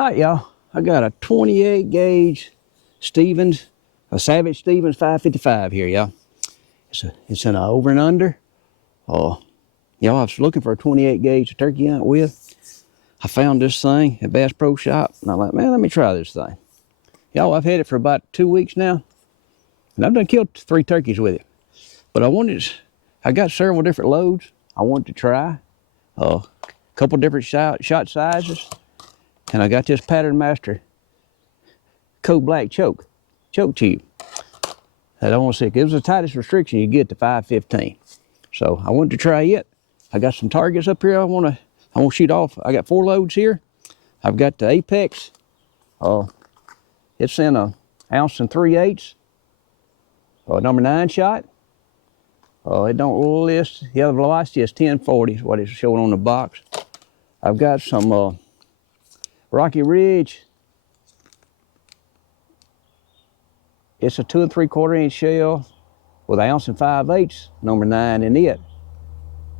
All right, y'all. I got a 28 gauge Stevens, a Savage Stevens 555 here, y'all. It's in a over and under. Y'all, I was looking for a 28 gauge to turkey hunt with. I found this thing at Bass Pro Shop, and I'm like, man, let me try this thing. Y'all, I've had it for about 2 weeks now, and I've done killed 3 turkeys with it. But I got several different loads I wanted to try, a couple different shot sizes, and I got this Pattern Master Code Black choke tube. I don't want to see, it was the tightest restriction you get to 515. So I wanted to try it. I got some targets up here I want to shoot off. I got 4 loads here. I've got the Apex. It's in a 1 3/8 ounce, number 9 shot. It don't list, the other velocity is 1040 is what it's showing on the box. I've got some Rocky Ridge. It's a 2 3/4 inch shell with 1 5/8 ounce, number 9 in it.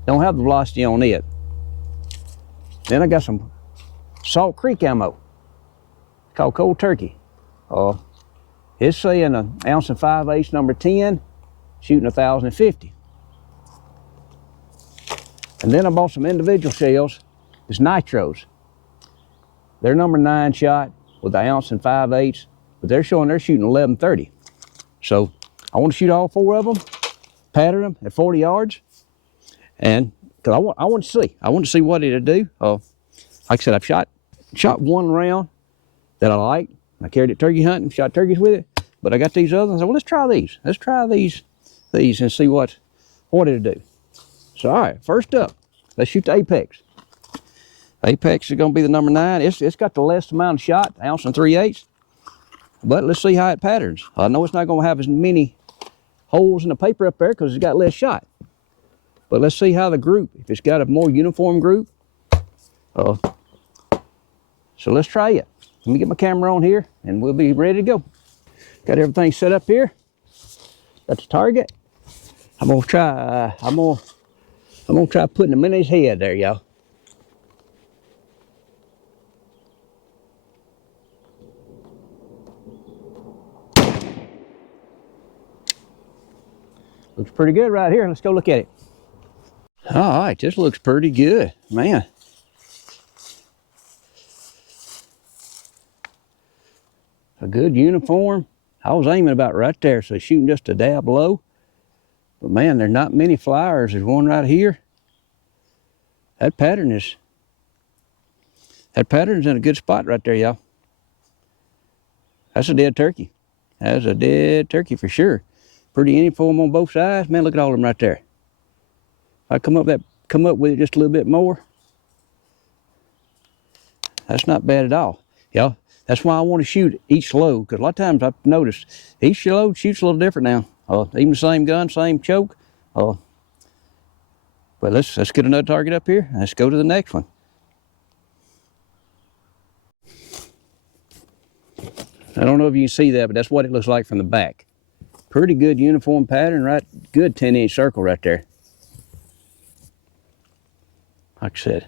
Don't have the velocity on it. Then I got some Salt Creek ammo. It's called Cold Turkey. It's saying a 1 5/8 ounce, number 10, shooting 1,050. And then I bought some individual shells. It's Nitros. They're number 9 shot with 1 5/8 ounce, but they're showing they're shooting 1130. So I want to shoot all 4 of them, pattern them at 40 yards, and because I want to see what it'll do. Like I said, I've shot 1 round that I liked. I carried it turkey hunting, shot turkeys with it, but I got these other ones. Well, let's try these. Let's try these and see what it'll do. So all right, first up, let's shoot the Apex. Apex is going to be the number 9. It's got the less amount of shot, 1 3/8 ounce. But let's see how it patterns. I know it's not going to have as many holes in the paper up there because it's got less shot. But let's see how the group, if it's got a more uniform group. So let's try it. Let me get my camera on here and we'll be ready to go. Got everything set up here. Got the target. I'm gonna try putting them in his head there, y'all. Looks pretty good right here. Let's go look at it. All right, this looks pretty good, man. A good uniform. I was aiming about right there, so shooting just a dab low. But man, there's not many flyers. There's one right here. That pattern's in a good spot right there, y'all. That's a dead turkey. That's a dead turkey for sure. Pretty uniform on both sides. Man, look at all of them right there. If I come up with it just a little bit more, that's not bad at all. Y'all, that's why I want to shoot each load, because a lot of times I've noticed each load shoots a little different now. Even the same gun, same choke. But let's get another target up here. Let's go to the next one. I don't know if you can see that, but that's what it looks like from the back. Pretty good uniform pattern, right? Good 10-inch circle right there. Like I said.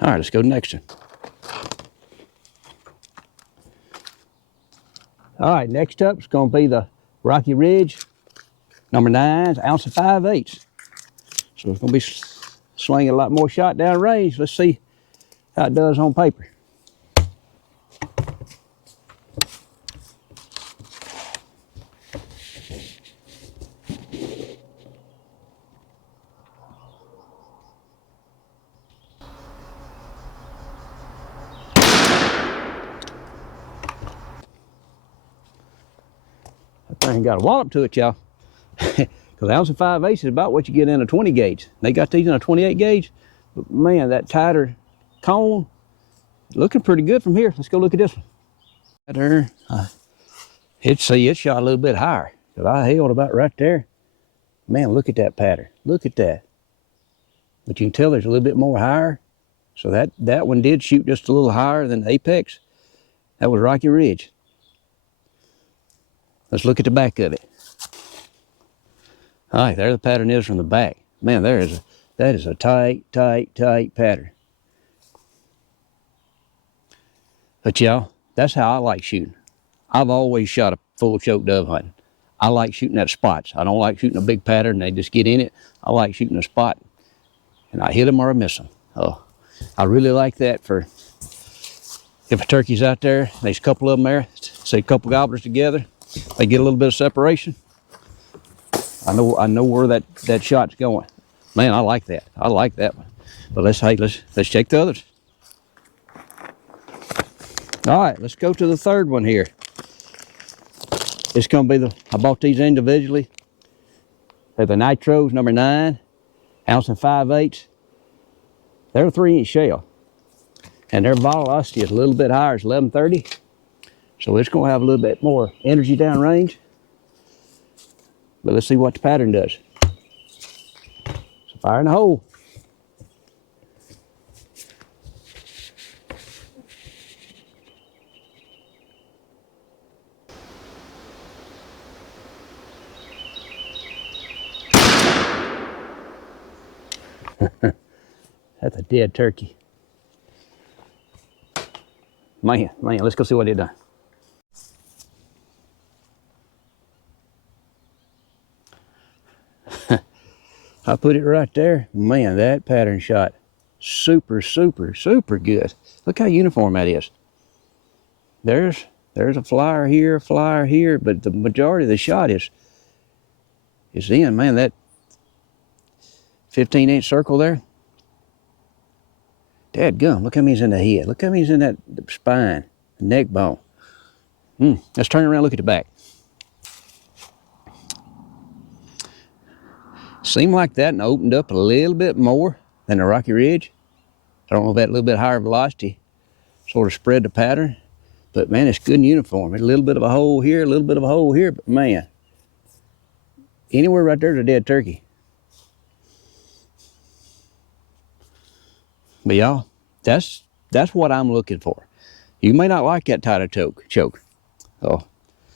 All right, let's go to the next one. All right, next up is going to be the Rocky Ridge, number 9, 1 5/8 ounce. So it's going to be slinging a lot more shot down range. Let's see how it does on paper. That thing got a wallop to it, y'all. Because 1 5/8 is about what you get in a 20 gauge. They got these in a 28 gauge. But man, that tighter cone, looking pretty good from here. Let's go look at this one. There, it shot a little bit higher. Because I held about right there. Man, look at that pattern. Look at that. But you can tell there's a little bit more higher. So that one did shoot just a little higher than the Apex. That was Rocky Ridge. Let's look at the back of it. All right, there the pattern is from the back. Man, there is That is a tight, tight, tight pattern. But y'all, that's how I like shooting. I've always shot a full choke dove hunting. I like shooting at spots. I don't like shooting a big pattern and they just get in it. I like shooting a spot and I hit them or I miss them. Oh, I really like that for if a turkey's out there, there's a couple of them there, say a couple gobblers together, they get a little bit of separation. I know where that shot's going. Man, I like that. I like that one. But let's check the others. All right, let's go to the third one here. It's gonna be I bought these individually. They're the Nitros, number 9, ounce and 5/8. They're a 3-inch shell. And their velocity is a little bit higher, it's 1130. So it's gonna have a little bit more energy downrange. But let's see what the pattern does. So fire in the hole. That's a dead turkey. Man, let's go see what it done. I put it right there. Man, that pattern shot super, super, super good. Look how uniform that is. There's a flyer here, but the majority of the shot is in. Man, that 15-inch circle there. Dadgum, look how many's in the head. Look how many's in that spine, the neck bone. Let's turn around and look at the back. Seemed like that and opened up a little bit more than the Rocky Ridge. I don't know if that little bit higher velocity sort of spread the pattern, but man, it's good and uniform. There's a little bit of a hole here, a little bit of a hole here, but man, anywhere right there's a dead turkey. But y'all, that's what I'm looking for. You may not like that tighter choke. So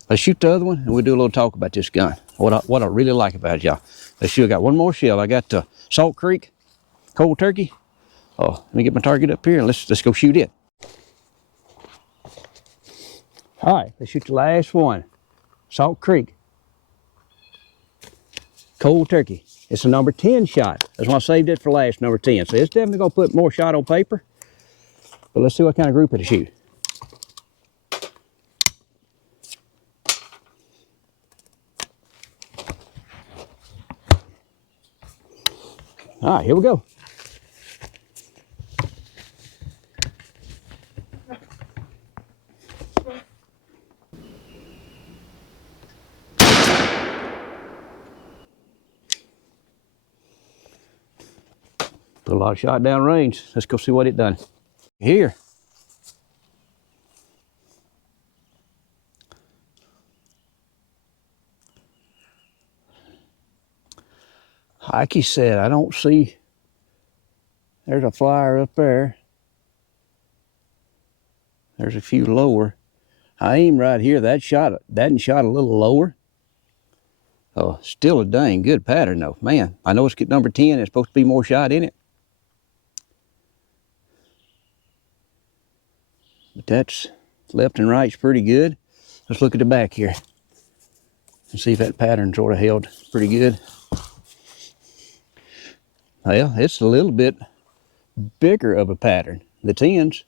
let's shoot the other one and we'll do a little talk about this gun. What I really like about it, y'all. Let's shoot. I got one more shell. I got Salt Creek cold turkey. Oh, let me get my target up here and let's go shoot it. All right, let's shoot the last one. Salt Creek cold turkey. It's a number 10 shot. That's why I saved it for last, number 10. So it's definitely gonna put more shot on paper. But let's see what kind of group it'll shoot. All right, here we go. Put a lot of shot down range. Let's go see what it done. Here. Like he said, I don't see, there's a flyer up there. There's a few lower. I aim right here, that shot a little lower. Oh, still a dang good pattern though. Man, I know it's number 10, there's supposed to be more shot in it. But that's left and right's pretty good. Let's look at the back here and see if that pattern sort of held pretty good. Well, it's a little bit bigger of a pattern. The 10s.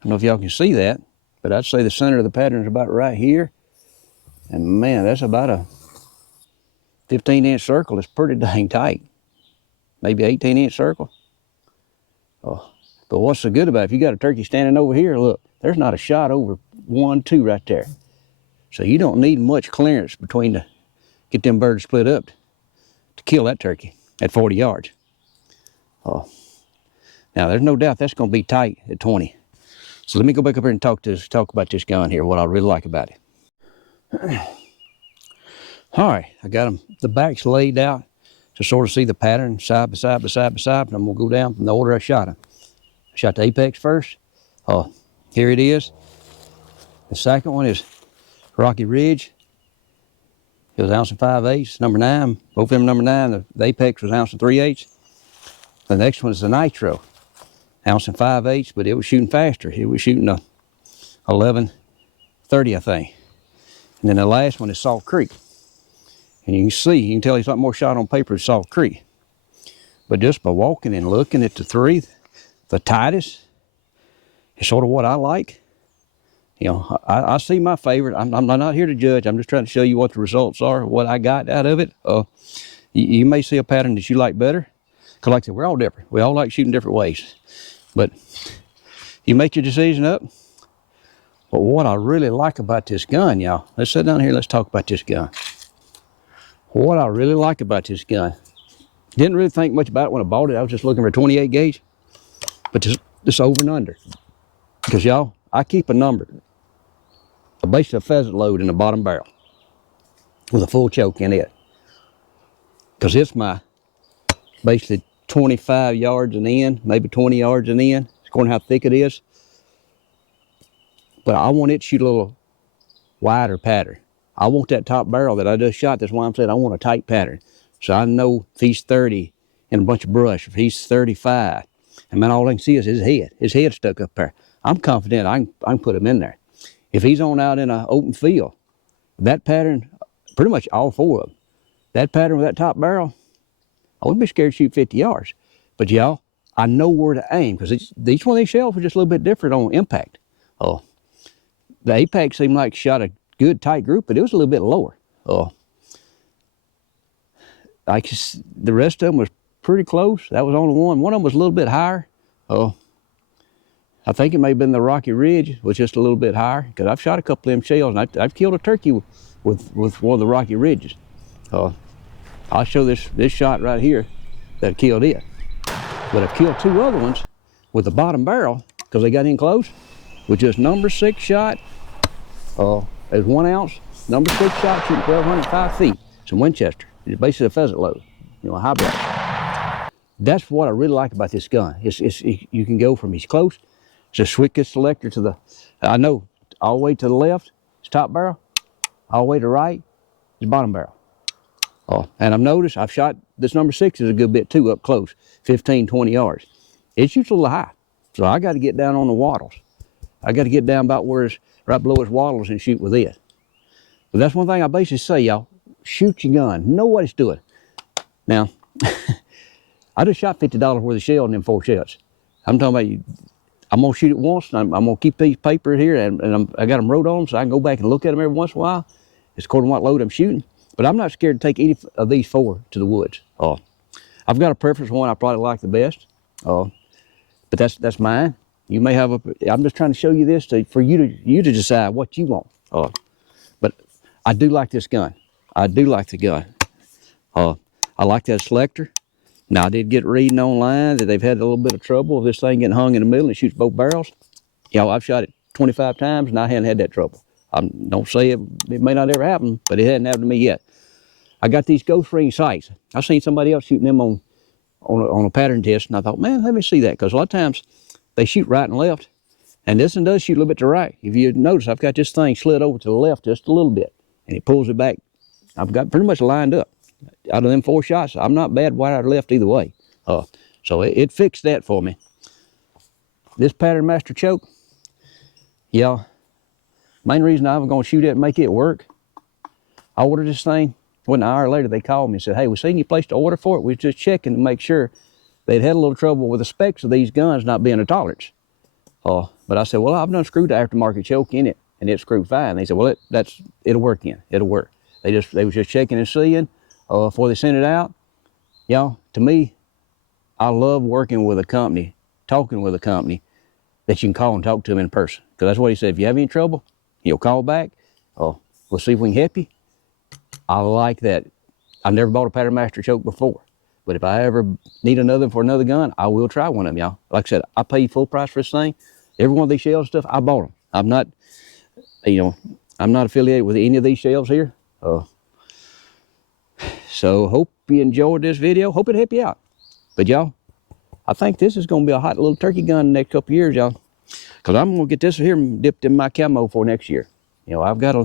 I don't know if y'all can see that, but I'd say the center of the pattern is about right here. And man, that's about a 15-inch circle. It's pretty dang tight. Maybe 18-inch circle. Oh, but what's so good about it, if you got a turkey standing over here, look, there's not a shot over 1, 2 right there. So you don't need much clearance between the, get them birds split up to kill that turkey at 40 yards. Oh, now there's no doubt that's going to be tight at 20. So let me go back up here and talk about this gun here, what I really like about it. All right, I got them, the backs laid out to sort of see the pattern side by side by side by side, and I'm gonna go down from the order I shot them. I shot the apex first. Oh, here it is. The second one is Rocky Ridge. It was 1 5/8, number 9. Both of them number 9. The Apex was 1 3/8. The next one is the Nitro, 1 5/8, but it was shooting faster. It was shooting a 11:30, I think. And then the last one is Salt Creek. And you can tell he's a lot more shot on paper than Salt Creek. But just by walking and looking at the three, the tightest is sort of what I like. You know, I see my favorite. I'm not here to judge. I'm just trying to show you what the results are, what I got out of it. You may see a pattern that you like better. Because like I said, we're all different. We all like shooting different ways. But you make your decision up. But what I really like about this gun, y'all, let's sit down here, let's talk about this gun. What I really like about this gun, didn't really think much about it when I bought it. I was just looking for a 28 gauge. But this over and under. Because y'all, I keep a number. Basically a pheasant load in the bottom barrel with a full choke in it. Because it's my basically 25 yards and in, maybe 20 yards and in. It's according to how thick it is. But I want it to shoot a little wider pattern. I want that top barrel that I just shot. That's why I'm saying I want a tight pattern. So I know if he's 30 in a bunch of brush, if he's 35, and man, all I can see is his head. His head stuck up there. I'm confident I can put him in there. If he's on out in an open field, that pattern, pretty much all four of them, that pattern with that top barrel, I wouldn't be scared to shoot 50 yards. But y'all, I know where to aim because each one of these shells are just a little bit different on impact. The Apex seemed like shot a good tight group, but it was a little bit lower. Like the rest of them was pretty close. That was only one. One of them was a little bit higher. I think it may have been the Rocky Ridge, was just a little bit higher because I've shot a couple of them shells and I've killed a turkey with one of the Rocky Ridges. I'll show this shot right here that killed it. But I've killed two other ones with the bottom barrel because they got in close with just number 6 shot. There's 1 ounce, number 6 shot shooting 1,205 feet. Some Winchester. It's basically a pheasant load, you know, a hybrid. That's what I really like about this gun. You can go from he's close. It's a quickest selector to the, I know, all the way to the left, it's top barrel. All the way to the right, it's bottom barrel. And I've noticed, I've shot, this number 6 is a good bit too, up close, 15, 20 yards. It shoots a little high. So I got to get down on the wattles. I got to get down about where it's right below his wattles and shoot with it. But that's one thing I basically say, y'all, shoot your gun, know what it's doing. Now, I just shot $50 worth of shell in them 4 shells. I'm talking about, I'm gonna shoot it once, and I'm gonna keep these papers here, and I got them wrote on, so I can go back and look at them every once in a while. It's according to what load I'm shooting. But I'm not scared to take any of these 4 to the woods. I've got a preference one I probably like the best. But that's mine. You may have I'm just trying to show you this for you to decide what you want. But I do like this gun. I do like the gun. I like that selector. Now I did get reading online that they've had a little bit of trouble with this thing getting hung in the middle and it shoots both barrels. Y'all, I've shot it 25 times and I hadn't had that trouble. I don't say it may not ever happen, but it hadn't happened to me yet. I got these ghost ring sights. I seen somebody else shooting them on a pattern test, and I thought, man, let me see that, because a lot of times they shoot right and left, and this one does shoot a little bit to the right. If you notice, I've got this thing slid over to the left just a little bit, and it pulls it back. I've got pretty much lined up. Out of them 4 shots, I'm not bad wide or left either way. So it fixed that for me. This Pattern Master choke, yeah, main reason I was going to shoot it and make it work, I ordered this thing. When an hour later they called me and said, hey, we seen you placed an order for it. We was just checking to make sure they'd had a little trouble with the specs of these guns not being a tolerance. But I said, well, I've done screwed the aftermarket choke in it and it's screwed fine. They said, well, it'll work in. It'll work. They was just checking and seeing before they sent it out. Y'all, to me, I love working with a company, talking with a company that you can call and talk to them in person. Because that's what he said. If you have any trouble, you'll call back. We'll see if we can help you. I like that. I've never bought a Pattern Master choke before, but if I ever need another for another gun, I will try one of them, y'all. Like I said, I pay full price for this thing. Every one of these shells stuff, I bought them. I'm not, I'm not affiliated with any of these shells here. So hope you enjoyed this video. Hope it helped you out. But y'all, I think this is going to be a hot little turkey gun in the next couple of years, y'all. Because I'm going to get this here dipped in my camo for next year. I've got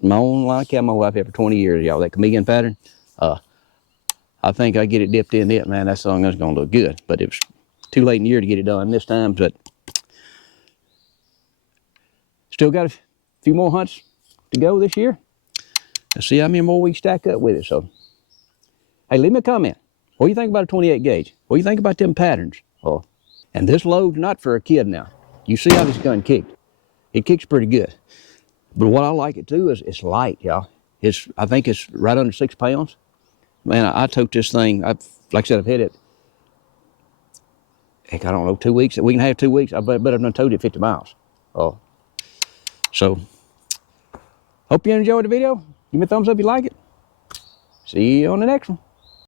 My own line cow my wife had for 20 years, y'all. That chameleon pattern. I think I get it dipped in it, man. That song is going to look good. But it was too late in the year to get it done this time. But still got a few more hunts to go this year. Let's see how many more we stack up with it. So, hey, leave me a comment. What do you think about a 28 gauge? What do you think about them patterns? Oh, and this load's not for a kid now. You see how this gun kicked. It kicks pretty good. But what I like it too is it's light, y'all. I think it's right under 6 pounds. Man, I took this thing, like I said, I've hit it, heck, I don't know, 2 weeks, a week and a half, 2 weeks. I bet I've done towed it 50 miles. Oh, so, hope you enjoyed the video. Give me a thumbs up if you like it. See you on the next one.